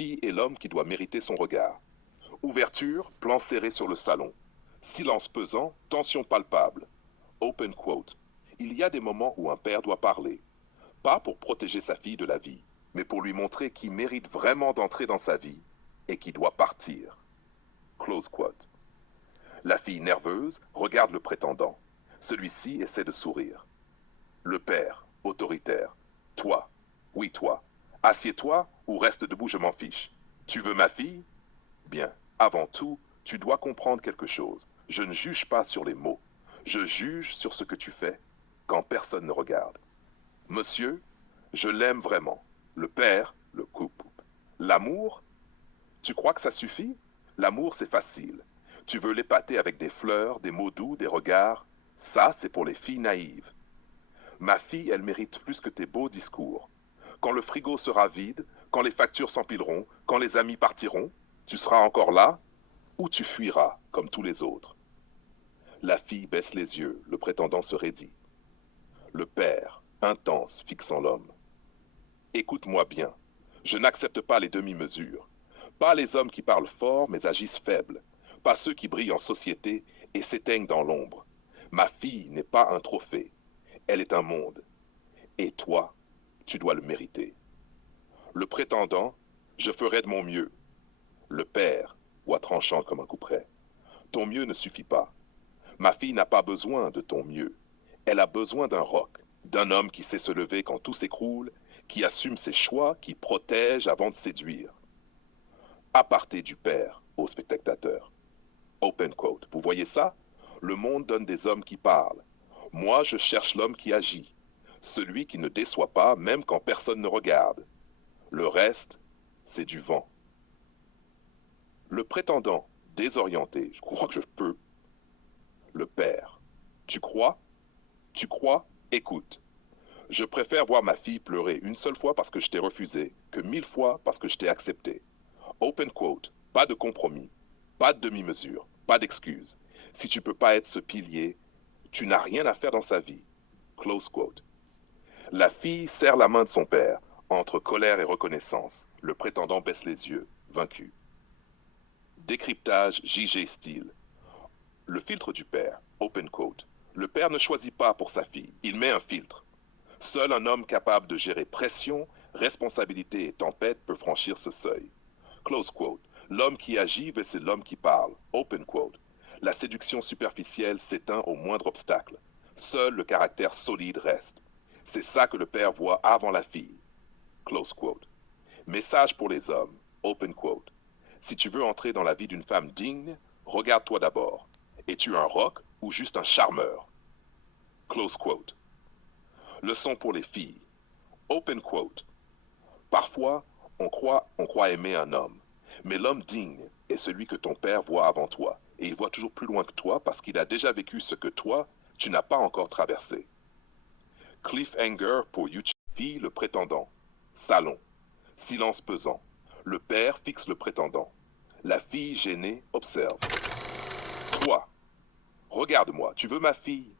fille est l'homme qui doit mériter son regard. Ouverture, plan serré sur le salon. Silence pesant, tension palpable. Open quote. Il y a des moments où un père doit parler. Pas pour protéger sa fille de la vie, mais pour lui montrer qui mérite vraiment d'entrer dans sa vie et qui doit partir. Close quote. La fille nerveuse regarde le prétendant. Celui-ci essaie de sourire. Le père, autoritaire. Toi, oui toi. Assieds-toi ou reste debout, je m'en fiche. Tu veux ma fille? Bien. Avant tout, tu dois comprendre quelque chose. Je ne juge pas sur les mots. Je juge sur ce que tu fais quand personne ne regarde. Monsieur, je l'aime vraiment. Le père, le couple. L'amour, tu crois que ça suffit? L'amour, c'est facile. Tu veux l'épater avec des fleurs, des mots doux, des regards. Ça, c'est pour les filles naïves. Ma fille, elle mérite plus que tes beaux discours. Quand le frigo sera vide, quand les factures s'empileront, quand les amis partiront, tu seras encore là ou tu fuiras comme tous les autres. La fille baisse les yeux, le prétendant se raidit. Le père, intense, fixant l'homme. Écoute-moi bien, je n'accepte pas les demi-mesures. Pas les hommes qui parlent fort mais agissent faibles. Pas ceux qui brillent en société et s'éteignent dans l'ombre. Ma fille n'est pas un trophée. Elle est un monde. Et toi, tu dois le mériter. Le prétendant, je ferai de mon mieux. Le père, voix tranchant comme un couperet. Ton mieux ne suffit pas. Ma fille n'a pas besoin de ton mieux. Elle a besoin d'un roc, d'un homme qui sait se lever quand tout s'écroule, qui assume ses choix, qui protège avant de séduire. Aparté du père au spectateur. Open quote. Vous voyez ça? Le monde donne des hommes qui parlent. Moi, je cherche l'homme qui agit. Celui qui ne déçoit pas même quand personne ne regarde. Le reste, c'est du vent. Le prétendant, désorienté, je crois que je peux. Le père. Tu crois? Tu crois? Écoute. Je préfère voir ma fille pleurer une seule fois parce que je t'ai refusé que 1000 fois parce que je t'ai accepté. Open quote. Pas de compromis. Pas de demi-mesure. Pas d'excuses. Si tu peux pas être ce pilier, tu n'as rien à faire dans sa vie. Close quote. La fille serre la main de son père, entre colère et reconnaissance. Le prétendant baisse les yeux, vaincu. Décryptage J.G. Steele. Le filtre du père, open quote. Le père ne choisit pas pour sa fille, il met un filtre. Seul un homme capable de gérer pression, responsabilité et tempête peut franchir ce seuil. Close quote. L'homme qui agit, c'est l'homme qui parle. Open quote. La séduction superficielle s'éteint au moindre obstacle. Seul le caractère solide reste. C'est ça que le père voit avant la fille. Close quote. Message pour les hommes. Open quote. Si tu veux entrer dans la vie d'une femme digne, regarde-toi d'abord. Es-tu un roc ou juste un charmeur? Close quote. Leçon pour les filles. Open quote. Parfois, on croit aimer un homme. Mais l'homme digne est celui que ton père voit avant toi. Et il voit toujours plus loin que toi parce qu'il a déjà vécu ce que toi, tu n'as pas encore traversé. Cliffhanger pour YouTube. Fille, le prétendant. Salon. Silence pesant. Le père fixe le prétendant. La fille gênée observe. Toi, regarde-moi, tu veux ma fille?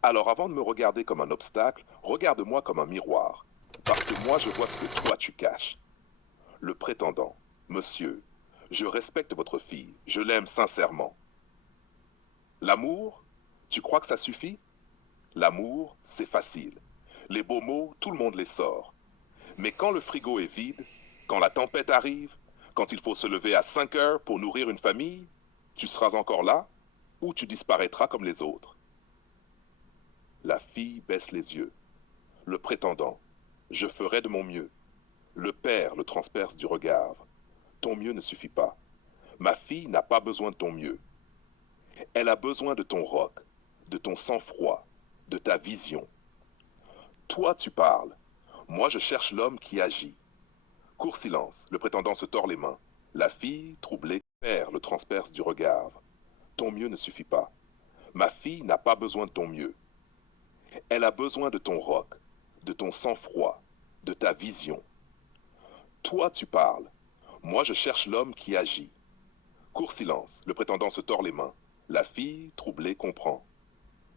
Alors avant de me regarder comme un obstacle, regarde-moi comme un miroir. Parce que moi je vois ce que toi tu caches. Le prétendant. Monsieur, je respecte votre fille, je l'aime sincèrement. L'amour, tu crois que ça suffit? L'amour, c'est facile. Les beaux mots, tout le monde les sort. Mais quand le frigo est vide, quand la tempête arrive, quand il faut se lever à 5 heures pour nourrir une famille, tu seras encore là ou tu disparaîtras comme les autres. La fille baisse les yeux. Le prétendant. Je ferai de mon mieux. Le père le transperce du regard. Ton mieux ne suffit pas. Ma fille n'a pas besoin de ton mieux. Elle a besoin de ton roc, de ton sang-froid, de ta vision. Toi, tu parles. Moi, je cherche l'homme qui agit. Court silence, le prétendant se tord les mains. La fille, troublée, perd le transperce du regard. Ton mieux ne suffit pas. Ma fille n'a pas besoin de ton mieux. Elle a besoin de ton roc, de ton sang-froid, de ta vision. Toi, tu parles. Moi, je cherche l'homme qui agit. Court silence, le prétendant se tord les mains. La fille, troublée, comprend.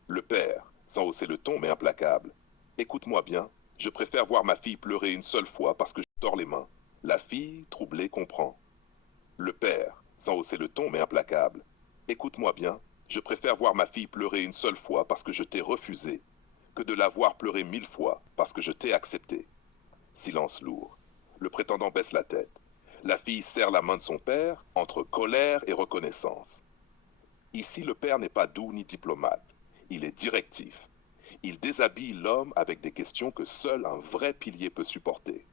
Le père, sans hausser le ton mais implacable. Écoute-moi bien, je préfère voir ma fille pleurer une seule fois parce que je tords les mains. La fille, troublée, comprend. Le père, sans hausser le ton mais implacable. Écoute-moi bien, je préfère voir ma fille pleurer une seule fois parce que je t'ai refusé, que de la voir pleurer 1000 fois parce que je t'ai accepté. Silence lourd. Le prétendant baisse la tête. La fille serre la main de son père entre colère et reconnaissance. Ici, le père n'est pas doux ni diplomate. Il est directif. Il déshabille l'homme avec des questions que seul un vrai pilier peut supporter.